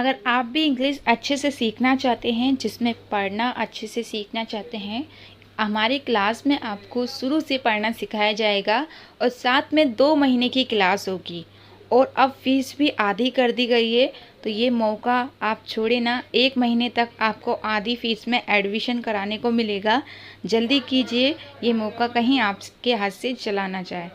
अगर आप भी इंग्लिश अच्छे से सीखना चाहते हैं, जिसमें पढ़ना अच्छे से सीखना चाहते हैं, हमारी क्लास में आपको शुरू से पढ़ना सिखाया जाएगा और साथ में 2 महीने की क्लास होगी और अब फीस भी आधी कर दी गई है। तो ये मौका आप छोड़े ना, 1 महीने तक आपको आधी फीस में एडमिशन कराने को मिलेगा। जल्दी कीजिए, ये मौका कहीं आपके हाथ से चला ना जाए।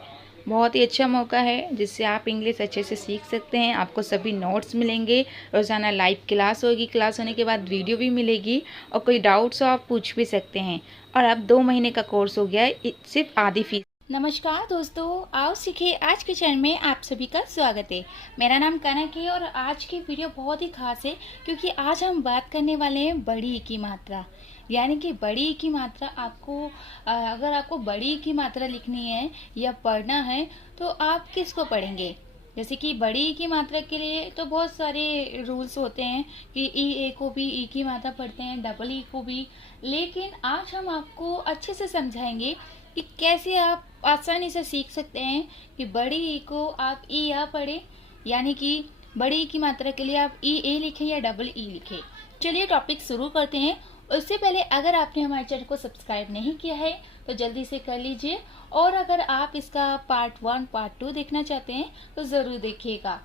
बहुत ही अच्छा मौका है जिससे आप इंग्लिश अच्छे से सीख सकते हैं। आपको सभी नोट्स मिलेंगे, रोज़ाना लाइव क्लास होगी, क्लास होने के बाद वीडियो भी मिलेगी और कोई डाउट्स हो आप पूछ भी सकते हैं। और अब 2 महीने का कोर्स हो गया है, सिर्फ आधी फीस। नमस्कार दोस्तों, आओ सीखे आज के चैनल में आप सभी का स्वागत है। मेरा नाम कनक है और आज की वीडियो बहुत ही खास है क्योंकि आज हम बात करने वाले हैं बड़ी की मात्रा। यानी कि बड़ी की मात्रा आपको अगर आपको बड़ी की मात्रा लिखनी है या पढ़ना है तो आप किसको पढ़ेंगे। जैसे कि बड़ी की मात्रा के लिए तो बहुत सारे रूल्स होते हैं कि ई ए को भी ई की मात्रा पढ़ते हैं, डबल ई को भी। लेकिन आज हम आपको अच्छे से समझाएंगे कि कैसे आप आसानी से सीख सकते हैं कि बड़ी ई को आप ई आ पढ़े, यानी कि बड़ी ई की मात्रा के लिए आप ई ए लिखें या डबल ई लिखें। चलिए टॉपिक शुरू करते हैं। उससे पहले अगर आपने हमारे चैनल को सब्सक्राइब नहीं किया है तो जल्दी से कर लीजिए, और अगर आप इसका पार्ट 1 पार्ट 2 देखना चाहते हैं तो ज़रूर देखिएगा।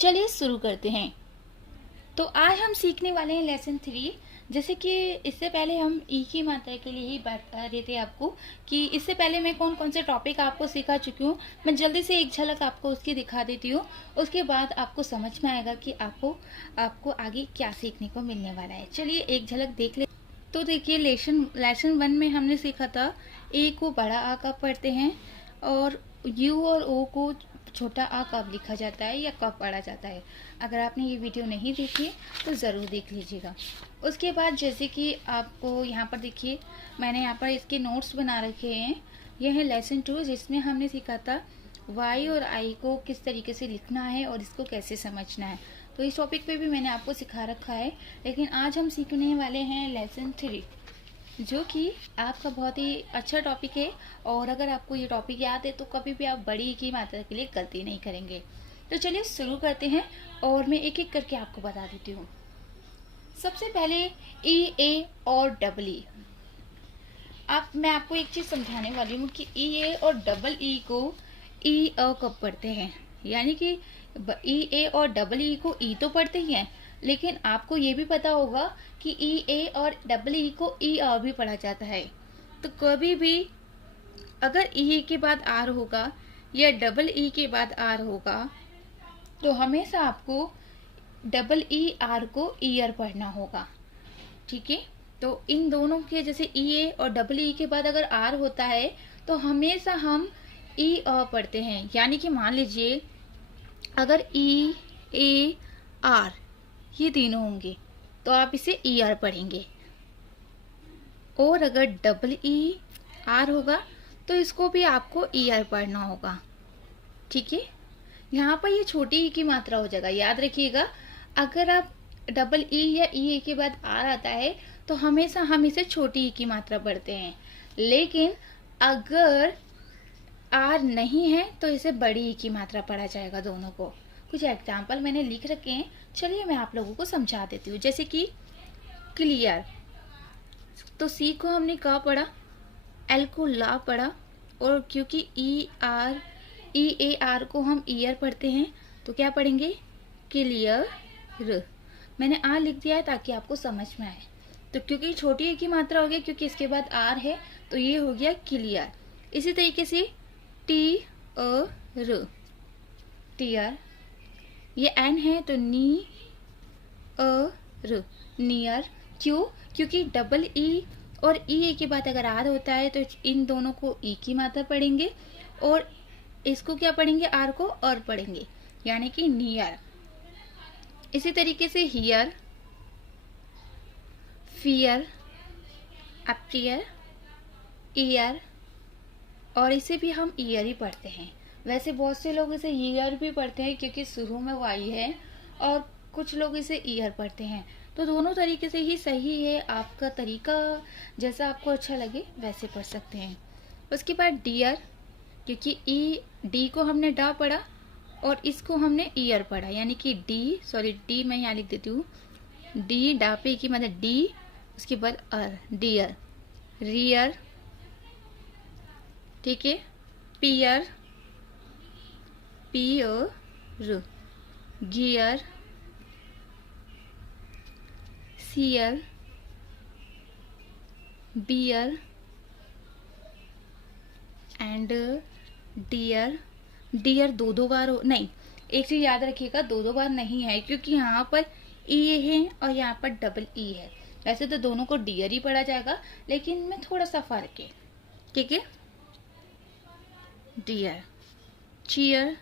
चलिए शुरू करते हैं। तो आज हम सीखने वाले हैं लेसन 3। जैसे कि इससे पहले हम ई की मात्रा के लिए ही बता रहे थे आपको कि इससे पहले मैं कौन कौन से टॉपिक आपको सिखा चुकी हूँ। मैं जल्दी से एक झलक आपको उसकी दिखा देती हूँ, उसके बाद आपको समझ में आएगा कि आपको आगे क्या सीखने को मिलने वाला है। चलिए एक झलक देख ले। तो देखिए, लेसन 1 में हमने सीखा था ए को बड़ा आ कब पढ़ते हैं और यू और ओ को छोटा आ कब लिखा जाता है या कब पढ़ा जाता है। अगर आपने ये वीडियो नहीं देखी तो ज़रूर देख लीजिएगा। उसके बाद जैसे कि आपको यहाँ पर देखिए, मैंने यहाँ पर इसके नोट्स बना रखे हैं। यह है लेसन 2 जिसमें हमने सीखा था वाई और आई को किस तरीके से लिखना है और इसको कैसे समझना है। तो इस टॉपिक पे भी मैंने आपको सिखा रखा है। लेकिन आज हम सीखने वाले हैं लेसन 3, जो कि आपका बहुत ही अच्छा टॉपिक है। और अगर आपको ये टॉपिक याद है तो कभी भी आप बड़ी की मात्रा के लिए गलती नहीं करेंगे। तो चलिए शुरू करते हैं और मैं एक एक करके आपको बता देती हूँ। सबसे पहले ई ए और डबल ई। मैं आपको एक चीज़ समझाने वाली हूँ कि ई ए और डबल ई को ई अ कब पढ़ते हैं। यानी कि ई ए और डबल ई को ई तो पढ़ते ही हैं, लेकिन आपको ये भी पता होगा कि ई ए और डबल ई को ई अ भी पढ़ा जाता है। तो कभी भी अगर ई के बाद आर होगा या डबल ई के बाद आर होगा तो हमेशा आपको डबल ई आर को ईयर पढ़ना होगा। ठीक है, तो इन दोनों के जैसे ई ए और डबल ई के बाद अगर आर होता है तो हमेशा हम ई अ पढ़ते हैं। यानी कि मान लीजिए अगर ई ए आर ये तीनों होंगे तो आप इसे ई आर पढ़ेंगे, और अगर डबल ई आर होगा तो इसको भी आपको ई आर पढ़ना होगा। ठीक है, यहाँ पर ये छोटी ई की मात्रा हो जाएगा, याद रखिएगा। अगर आप डबल ई या ई ए के बाद आर आता है तो हमेशा हम इसे छोटी ई की मात्रा पढ़ते हैं, लेकिन अगर आर नहीं है तो इसे बड़ी ई की मात्रा पढ़ा जाएगा दोनों को। कुछ एग्जाम्पल मैंने लिख रखे हैं, चलिए मैं आप लोगों को समझा देती हूँ। जैसे कि क्लियर, तो सी को हमने क पढ़ा, एल को ला पढ़ा, और क्योंकि ई ए आर को हम ईयर पढ़ते हैं तो क्या पढ़ेंगे, क्लियर। मैंने आ लिख दिया है ताकि आपको समझ में आए। तो क्योंकि छोटी ए की मात्रा हो गई, क्योंकि इसके बाद आर है तो ये हो गया क्लियर। इसी तरीके से टी अ र, टीयर। ये एन है तो नी अ र, नियर। क्यों, क्योंकि डबल ई और ई ए के बाद अगर आर होता है तो इन दोनों को ई की मात्रा पढ़ेंगे और इसको क्या पढ़ेंगे, आर को और पढ़ेंगे, यानी कि नियर। इसी तरीके से हियर, फियर, अपियर, ईयर, और इसे भी हम ईयर ही पढ़ते हैं। वैसे बहुत से लोग इसे ईयर भी पढ़ते हैं क्योंकि शुरू में वाई है, और कुछ लोग इसे ईयर पढ़ते हैं। तो दोनों तरीके से ही सही है, आपका तरीका जैसा आपको अच्छा लगे वैसे पढ़ सकते हैं। उसके बाद डियर, क्योंकि ई डी को हमने डा पढ़ा और इसको हमने ईयर पढ़ा, यानी कि डी मैं यहाँ लिख देती हूँ, डी डापे की मतलब डी, उसके बाद डियर, रियर, ठीक है, peer, peer, gear, sear, beer and dear. Dear दो बार नहीं, एक चीज याद रखिएगा, दो बार नहीं है, क्योंकि यहाँ पर ई है और यहाँ पर डबल ई है। वैसे तो दोनों को डियर ही पढ़ा जाएगा, लेकिन में थोड़ा सा फर्क है, ठीक है। Dear, cheer.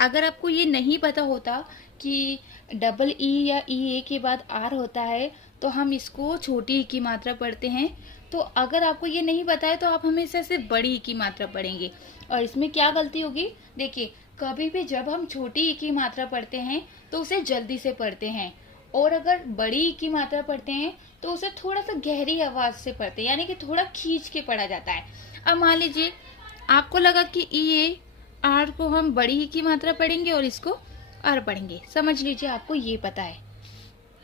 अगर आपको ये नहीं पता होता कि डबल ई या ई ए के बाद आर होता है तो हम इसको छोटी ई की मात्रा पढ़ते हैं। तो अगर आपको ये नहीं पता है तो आप हमेशा से बड़ी ई की मात्रा पढ़ेंगे। और इसमें क्या गलती होगी, देखिए कभी भी जब हम छोटी ई की मात्रा पढ़ते हैं तो उसे जल्दी से पढ़ते हैं, और अगर बड़ी ई की मात्रा पढ़ते हैं तो उसे थोड़ा सा गहरी आवाज से पढ़ते हैं, यानी कि थोड़ा खींच के पढ़ा जाता है। अब मान लीजिए आपको लगा कि ई ए आर को हम बड़ी ई की मात्रा पढ़ेंगे और इसको आर पढ़ेंगे, समझ लीजिए आपको ये पता है,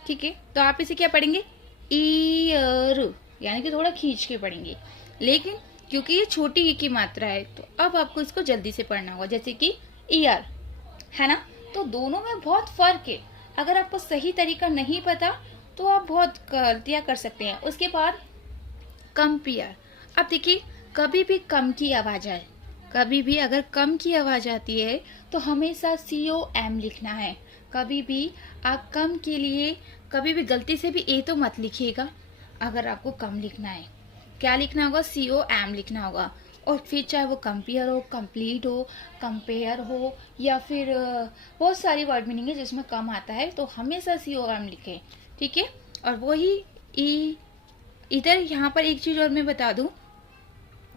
ठीक है। तो आप इसे क्या पढ़ेंगे, ईयर, यानी कि थोड़ा खींच के पढ़ेंगे। लेकिन क्योंकि ये छोटी ई की मात्रा है तो अब आपको इसको जल्दी से पढ़ना होगा, जैसे कि ईयर, है ना। तो दोनों में बहुत फर्क है। अगर आपको सही तरीका नहीं पता तो आप बहुत गलतियां कर सकते हैं। उसके बाद कंपेयर। अब देखिए कभी भी कम की आवाज आए, कभी भी अगर कम की आवाज आती है तो हमेशा COM लिखना है। कभी भी आप कम के लिए कभी भी गलती से भी ए तो मत लिखिएगा। अगर आपको कम लिखना है क्या लिखना होगा, COM लिखना होगा। और फिर चाहे वो कंपेयर हो, कंप्लीट हो, कंपेयर हो, या फिर बहुत सारी वर्ड मीनिंग है जिसमें कम आता है, तो हमेशा COM लिखें, ठीक है। और वही ई, इधर यहाँ पर एक चीज और मैं बता दूं,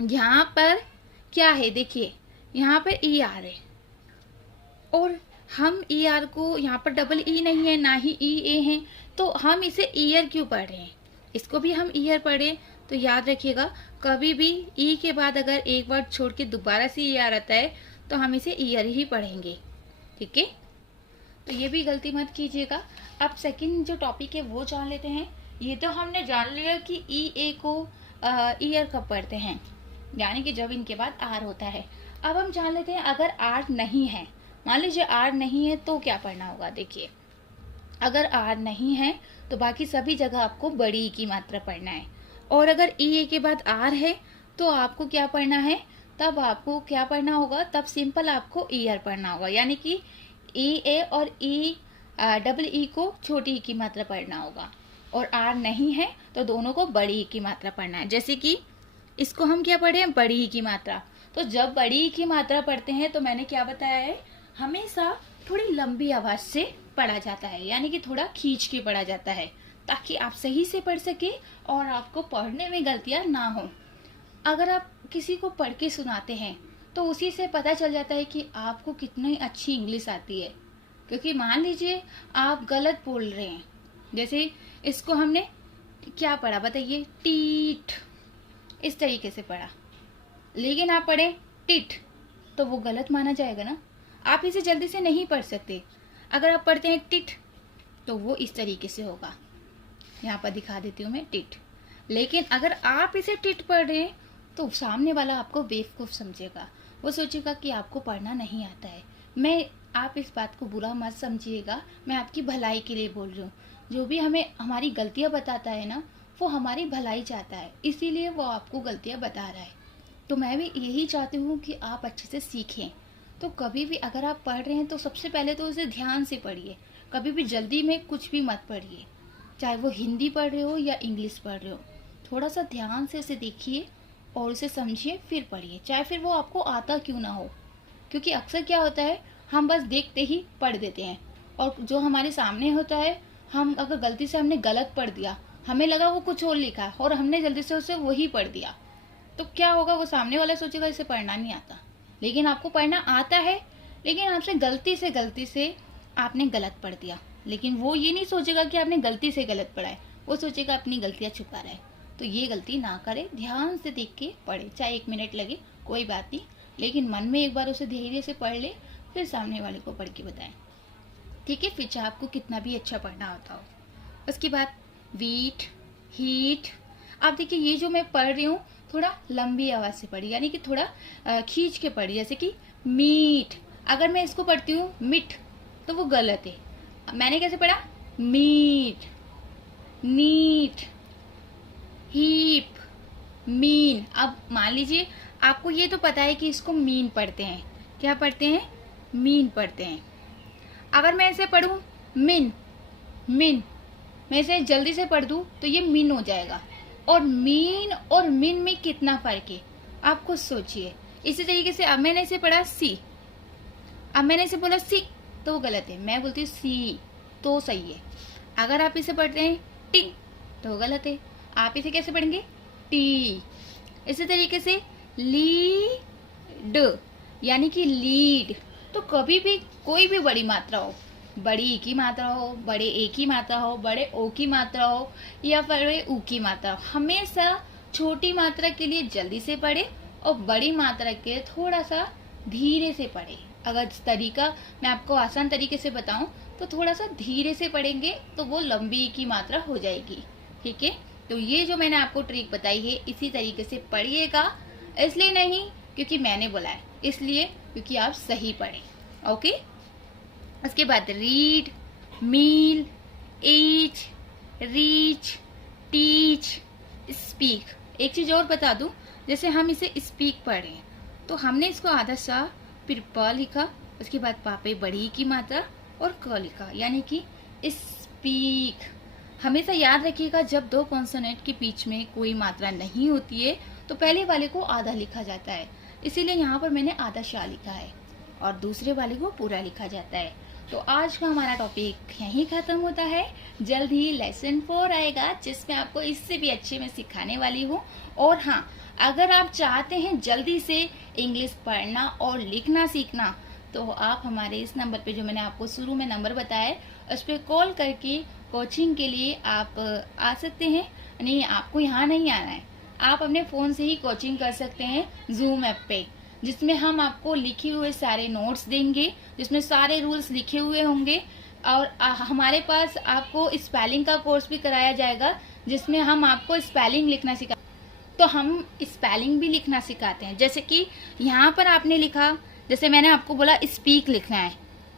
यहाँ पर क्या है, देखिए यहाँ पर ई आर है और हम ई आर को, यहाँ पर डबल ई नहीं है ना ही ई ए है, तो हम इसे ईयर क्यों पढ़ रहे हैं, इसको भी हम ईयर पढ़े। तो याद रखिएगा कभी भी ई के बाद अगर एक वर्ड छोड़ के दोबारा से ई आर आता है तो हम इसे ईयर ही पढ़ेंगे, ठीक है। तो ये भी गलती मत कीजिएगा। अब सेकंड जो टॉपिक है वो जान लेते हैं। ये तो हमने जान लिया कि ई ए को ईयर कब पढ़ते हैं, यानी कि जब इनके बाद आर होता है। अब हम जान लेते हैं अगर आर नहीं है, मान लीजिए आर नहीं है तो क्या पढ़ना होगा। देखिए अगर आर नहीं है तो बाकी सभी जगह आपको बड़ी ई की मात्रा पढ़ना है, और अगर ई ए के बाद आर है तो आपको क्या पढ़ना है, तब आपको क्या पढ़ना होगा, तब सिंपल आपको ईयर पढ़ना होगा, यानी कि ई ए और ई डबल ई को छोटी ई की मात्रा पढ़ना होगा। और आर नहीं है तो दोनों को बड़ी ई की मात्रा पढ़ना है। जैसे कि इसको हम क्या पढ़े हैं, बड़ी ई की मात्रा। तो जब बड़ी ई की मात्रा पढ़ते हैं तो मैंने क्या बताया है, हमेशा थोड़ी लंबी आवाज से पढ़ा जाता है, यानी कि थोड़ा खींच के पढ़ा जाता है, ताकि आप सही से पढ़ सके और आपको पढ़ने में गलतियां ना हो। अगर आप किसी को पढ़ के सुनाते हैं तो उसी से पता चल जाता है कि आपको कितनी अच्छी इंग्लिश आती है। क्योंकि मान लीजिए आप गलत बोल रहे हैं, जैसे इसको हमने क्या पढ़ा बताइए, टीट, इस तरीके से पढ़ा, लेकिन आप पढ़े टिट तो वो गलत माना जाएगा ना, आप इसे जल्दी से नहीं पढ़ सकते। अगर आप पढ़ते हैं टिट तो वो इस तरीके से होगा, यहाँ पर दिखा देती हूँ मैं, टिट। लेकिन अगर आप इसे टिट पढ़ रहे हैं तो सामने वाला आपको बेवकूफ समझेगा, वो सोचेगा कि आपको पढ़ना नहीं आता है। आप इस बात को बुरा मत समझिएगा, मैं आपकी भलाई के लिए बोल रही हूँ। जो भी हमें हमारी गलतियाँ बताता है ना, वो हमारी भलाई चाहता है, इसीलिए वो आपको गलतियाँ बता रहा है। तो मैं भी यही चाहती हूँ कि आप अच्छे से सीखें। तो कभी भी अगर आप पढ़ रहे हैं तो सबसे पहले तो उसे ध्यान से पढ़िए, कभी भी जल्दी में कुछ भी मत पढ़िए, चाहे वो हिंदी पढ़ रहे हो या इंग्लिश पढ़ रहे हो। थोड़ा सा ध्यान से उसे देखिए और उसे समझिए, फिर पढ़िए, चाहे फिर वो आपको आता क्यों ना हो। क्योंकि अक्सर क्या होता है, हम बस देखते ही पढ़ देते हैं, और जो हमारे सामने होता है, हम अगर गलती से हमने गलत पढ़ दिया, हमें लगा वो कुछ और लिखा है और हमने जल्दी से उसे वही पढ़ दिया, तो क्या होगा, वो सामने वाला सोचेगा इसे पढ़ना नहीं आता। लेकिन आपको पढ़ना आता है, लेकिन आपसे गलती से आपने गलत पढ़ दिया। लेकिन वो ये नहीं सोचेगा कि आपने गलती से गलत पढ़ा है, वो सोचेगा अपनी गलतियां छुपा रहा है। तो ये गलती ना करें, ध्यान से देख के पढ़े, चाहे 1 मिनट लगे कोई बात नहीं, लेकिन मन में एक बार उसे धैर्य से पढ़ ले, फिर सामने वाले को पढ़ के बताएं। ठीक है, फिर चाहे आपको कितना भी अच्छा पढ़ना आता हो। उसके बाद वीट, हीट। आप देखिए ये जो मैं पढ़ रही हूँ थोड़ा लंबी आवाज से पढ़ी, यानी कि थोड़ा खींच के पढ़ी, जैसे कि मीट। अगर मैं इसको पढ़ती हूँ मिट तो वो गलत है। मैंने कैसे पढ़ा? Meet, neat, heap, mean. अब मान लीजिए आपको ये तो पता है कि इसको मीन पढ़ते हैं। क्या पढ़ते हैं? मीन पढ़ते हैं। अगर मैं ऐसे पढ़ूं मिन, मिन, मैं इसे जल्दी से पढ़ दूं तो ये मिन हो जाएगा। और मीन और मिन में कितना फर्क है आप खुद सोचिए। इसी तरीके से अब मैंने इसे पढ़ा सी, अब मैंने इसे बोला सी तो वो गलत है। मैं बोलती हूँ सी तो सही है। अगर आप इसे पढ़ते हैं टी तो वो गलत है। आप इसे कैसे पढ़ेंगे? टी। इसी तरीके से लीड, यानी कि लीड। तो कभी भी कोई भी बड़ी मात्रा हो, बड़ी ई की मात्रा हो, बड़े ए की मात्रा हो, बड़े ओ की मात्रा हो या बड़े ऊ की मात्रा हो, हमेशा छोटी मात्रा के लिए जल्दी से पढ़े और बड़ी मात्रा के लिए थोड़ा सा धीरे से पढ़े। अगर तरीका मैं आपको आसान तरीके से बताऊं तो थोड़ा सा धीरे से पढ़ेंगे तो वो लंबी की मात्रा हो जाएगी। ठीक है, तो ये जो मैंने आपको ट्रिक बताई है इसी तरीके से पढ़िएगा। इसलिए नहीं क्योंकि मैंने बोला है, इसलिए क्योंकि आप सही पढ़ें। ओके, उसके बाद रीड, मील, ईच, रीच, टीच, स्पीक। एक चीज और बता दूं, जैसे हम इसे स्पीक पढ़े तो हमने इसको आधा सा फिर प लिखा, उसके बाद पापे बड़ी की मात्रा और क लिखा, यानी कि स्पीक। हमेशा याद रखिएगा जब दो कॉन्सोनेंट के बीच में कोई मात्रा नहीं होती है तो पहले वाले को आधा लिखा जाता है, इसीलिए यहाँ पर मैंने आधा शा लिखा है और दूसरे वाले को पूरा लिखा जाता है। तो आज का हमारा टॉपिक यहीं खत्म होता है। जल्द ही लेसन 4 आएगा जिसमें आपको इससे भी अच्छे मैं सिखाने वाली हूँ। और हाँ, अगर आप चाहते हैं जल्दी से इंग्लिश पढ़ना और लिखना सीखना तो आप हमारे इस नंबर पे जो मैंने आपको शुरू में नंबर बताया उस पर कॉल करके कोचिंग के लिए आप आ सकते हैं। नहीं, आपको यहाँ नहीं आना है, आप अपने फ़ोन से ही कोचिंग कर सकते हैं जूम ऐप पे, जिसमें हम आपको लिखे हुए सारे नोट्स देंगे, जिसमें सारे रूल्स लिखे हुए होंगे। और हमारे पास आपको स्पेलिंग का कोर्स भी कराया जाएगा जिसमें हम आपको स्पेलिंग लिखना सिखा, तो हम स्पेलिंग भी लिखना सिखाते हैं। जैसे कि यहाँ पर आपने लिखा, जैसे मैंने आपको बोला स्पीक लिखना है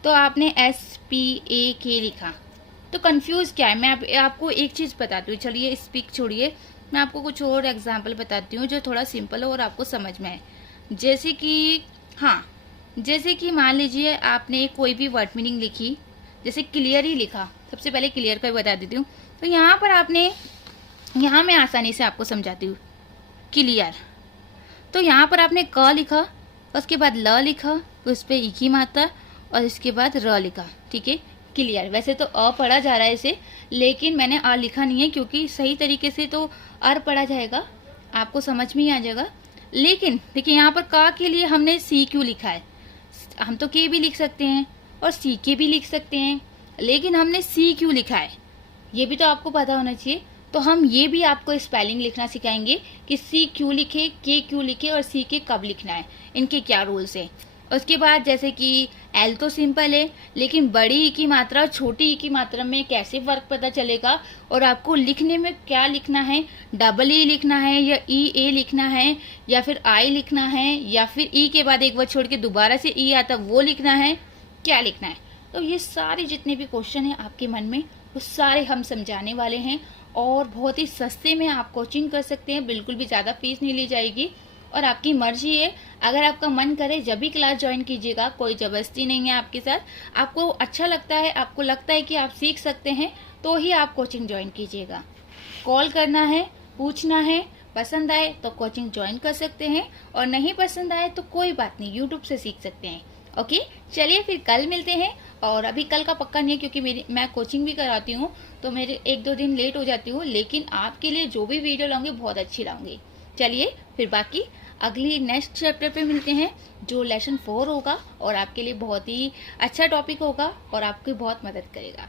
तो आपने SPAK लिखा, तो कंफ्यूज क्या है? मैं आपको एक चीज़ बताती हूँ। चलिए स्पीक छोड़िए, मैं आपको कुछ और एग्जाम्पल बताती हूँ जो थोड़ा सिंपल हो और आपको समझ में आए। जैसे कि हाँ, जैसे कि मान लीजिए आपने कोई भी वर्ड मीनिंग लिखी, जैसे क्लियर ही लिखा। सबसे पहले क्लियर का ही बता देती हूँ। तो यहाँ पर आपने, यहाँ मैं आसानी से आपको समझाती हूँ, क्लियर। तो यहाँ पर आपने क लिखा, उसके बाद ल लिखा, उस पर ई की मात्रा और इसके बाद र लिखा। ठीक है, क्लियर। वैसे तो अ पढ़ा जा रहा है इसे, लेकिन मैंने आ लिखा नहीं है क्योंकि सही तरीके से तो अर पढ़ा जाएगा, आपको समझ में ही आ जाएगा। लेकिन देखिए यहाँ पर का के लिए हमने सी क्यों लिखा है? हम तो के भी लिख सकते हैं और सी के भी लिख सकते हैं, लेकिन हमने सी क्यों लिखा है ये भी तो आपको पता होना चाहिए। तो हम ये भी आपको स्पेलिंग लिखना सिखाएंगे कि सी क्यों लिखे, के क्यों लिखे और सी के कब लिखना है, इनके क्या रूल्स है। उसके बाद जैसे कि एल तो सिंपल है, लेकिन बड़ी ई की मात्रा और छोटी ई की मात्रा में कैसे फर्क पता चलेगा और आपको लिखने में क्या लिखना है, डबल ई लिखना है या ए लिखना है या फिर आई लिखना है या फिर ई के बाद एक बार छोड़ के दोबारा से ई आता वो लिखना है, क्या लिखना है। तो ये सारे जितने भी क्वेश्चन हैं आपके मन में वो सारे हम समझाने वाले हैं और बहुत ही सस्ते में आप कोचिंग कर सकते हैं, बिल्कुल भी ज़्यादा फीस नहीं ली जाएगी और आपकी मर्जी है। अगर आपका मन करे जब भी क्लास ज्वाइन कीजिएगा, कोई ज़बरदस्ती नहीं है आपके साथ। आपको अच्छा लगता है, आपको लगता है कि आप सीख सकते हैं तो ही आप कोचिंग ज्वाइन कीजिएगा। कॉल करना है, पूछना है, पसंद आए तो कोचिंग ज्वाइन कर सकते हैं और नहीं पसंद आए तो कोई बात नहीं, यूट्यूब से सीख सकते हैं। ओके, चलिए फिर कल मिलते हैं। और अभी कल का पक्का नहीं है क्योंकि मैं कोचिंग भी कराती हूँ तो मेरे 1-2 दिन लेट हो जाती हूँ, लेकिन आपके लिए जो भी वीडियो लाऊंगी बहुत अच्छी लाऊंगी। चलिए फिर बाकी अगली नेक्स्ट चैप्टर पे मिलते हैं जो लेसन 4 होगा और आपके लिए बहुत ही अच्छा टॉपिक होगा और आपकी बहुत मदद करेगा।